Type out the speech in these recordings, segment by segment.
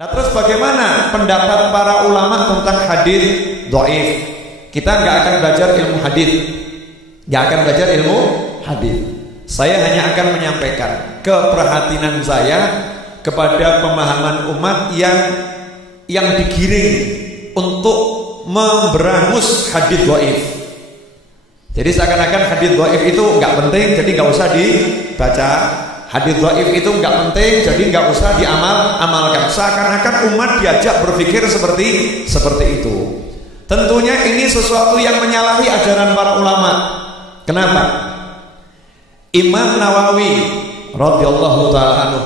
Nah, terus bagaimana pendapat para ulama tentang hadis dhaif? Kita nggak akan belajar ilmu hadis, nggak akan belajar ilmu hadis. Saya hanya akan menyampaikan keprihatinan saya kepada pemahaman umat yang digiring untuk memberangus hadis dhaif. Jadi seakan-akan hadis dhaif itu nggak penting, jadi nggak usah dibaca. Hadis dhaif itu nggak penting, jadi nggak usah diamalkan. Seakan-akan umat diajak berpikir seperti itu. Tentunya ini sesuatu yang menyalahi ajaran para ulama. Kenapa? Imam Nawawi radhiyallahu ta'ala anhu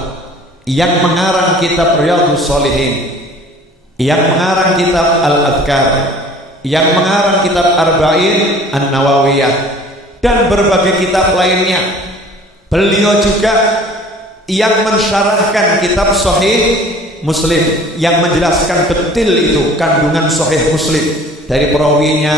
yang mengarang kitab Riyadhus Shalihin, yang mengarang kitab Al-Adhkar, yang mengarang kitab Arba'in An-Nawawiyah, dan berbagai kitab lainnya. Beliau juga yang mensyarahkan kitab Sahih Muslim, yang menjelaskan detail itu kandungan Sahih Muslim, dari perawinya,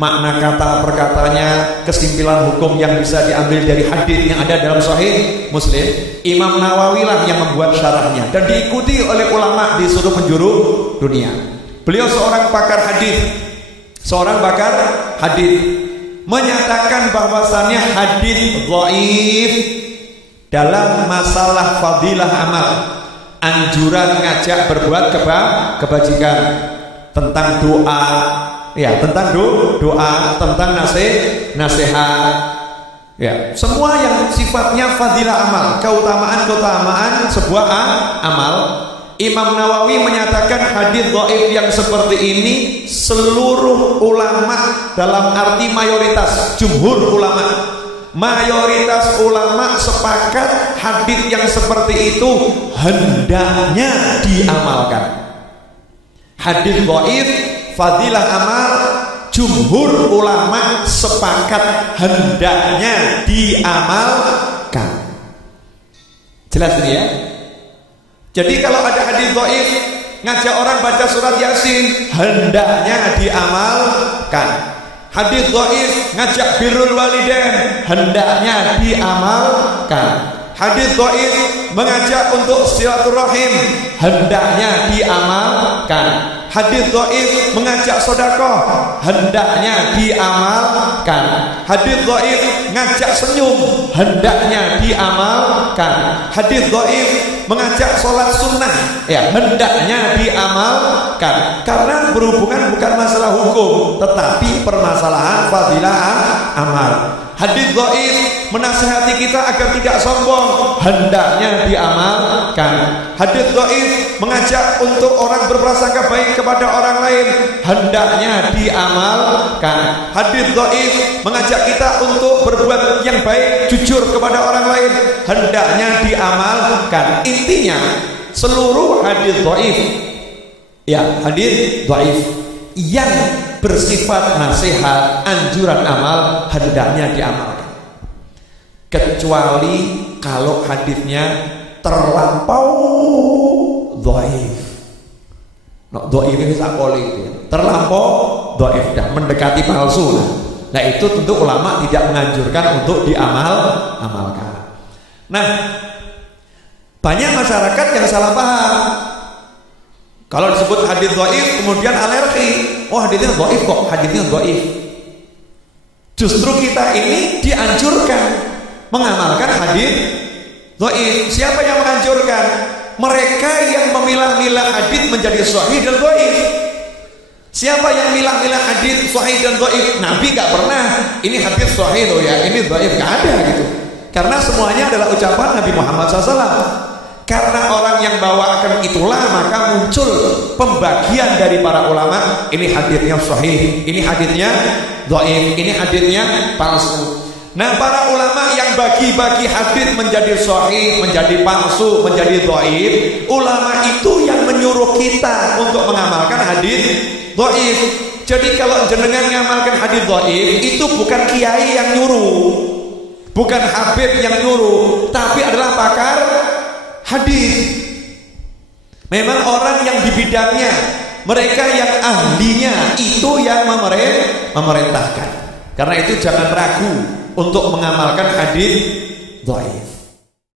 makna kata perkatanya, kesimpulan hukum yang bisa diambil dari hadis yang ada dalam Sahih Muslim. Imam Nawawi lah yang membuat syarahnya dan diikuti oleh ulama di seluruh penjuru dunia. Beliau seorang pakar hadis, menyatakan bahwasannya hadis dhaif dalam masalah fadilah amal, anjuran ngajak berbuat kebajikan, tentang doa, ya, tentang doa, tentang nasihat, ya, semua yang sifatnya fadilah amal, keutamaan sebuah amal. Imam Nawawi menyatakan hadis dhaif yang seperti ini seluruh ulama, dalam arti mayoritas, jumhur ulama, mayoritas ulama sepakat hadis yang seperti itu hendaknya diamalkan. Hadis dhaif fadilah amal, jumhur ulama sepakat hendaknya diamalkan. Jelas ini ya. Jadi kalau ada hadis dhaif ngajak orang baca surat Yasin, hendaknya diamalkan. Hadis dhaif ngajak birrul walidain, hendaknya diamalkan. Hadis dhaif mengajak untuk silaturahim, hendaknya diamalkan. Hadis dhaif mengajak sedekah, hendaknya diamalkan. Hadis dhaif ngajak senyum, hendaknya diamalkan. Hadis dhaif mengajak sholat sunnah, ya, hendaknya diamalkan. Karena berhubungan bukan masalah hukum, tetapi permasalahan fadilah amal. Hadis dhaif menasihati kita agar tidak sombong, hendaknya diamalkan. Hadis dhaif mengajak untuk orang berprasangka baik kepada orang lain, hendaknya diamalkan. Hadis dhaif mengajak kita untuk berbuat yang baik, jujur kepada orang lain, hendaknya diamalkan. Intinya seluruh hadis dhaif, ya, hadis dhaif yang bersifat nasihat, anjuran amal, hendaknya diamalkan. Kecuali kalau hadisnya terlampau dhaif. No, dhaif itu sakoli itu, terlampau dhaif, dah mendekati palsu. Nah, itu tentu ulama tidak menganjurkan untuk diamalkan. Nah, banyak masyarakat yang salah paham. Kalau disebut hadis dhaif kemudian alergi, oh hadisnya dhaif kok, hadisnya dhaif. Justru kita ini dianjurkan mengamalkan hadis dhaif. Siapa yang menganjurkan? Mereka yang memilah-milah hadis menjadi sahih dan dhaif. Siapa yang milah-milah hadis sahih dan dhaif? Nabi gak pernah ini hadis sahih loh ya, ini dhaif, gak ada gitu. Karena semuanya adalah ucapan Nabi Muhammad SAW. Karena orang yang bawakan itulah, maka muncul pembagian dari para ulama. Ini hadisnya sahih, ini hadisnya dhaif, ini hadisnya palsu. Nah, para ulama yang bagi-bagi hadis menjadi sahih, menjadi palsu, menjadi dhaif, ulama itu yang menyuruh kita untuk mengamalkan hadis dhaif. Jadi kalau jenengan mengamalkan hadis dhaif, itu bukan kiai yang nyuruh, bukan habib yang nyuruh, tapi adalah pakar hadis. Memang orang yang di bidangnya, mereka yang ahlinya itu yang memerintahkan. Karena itu jangan ragu untuk mengamalkan hadis dhaif.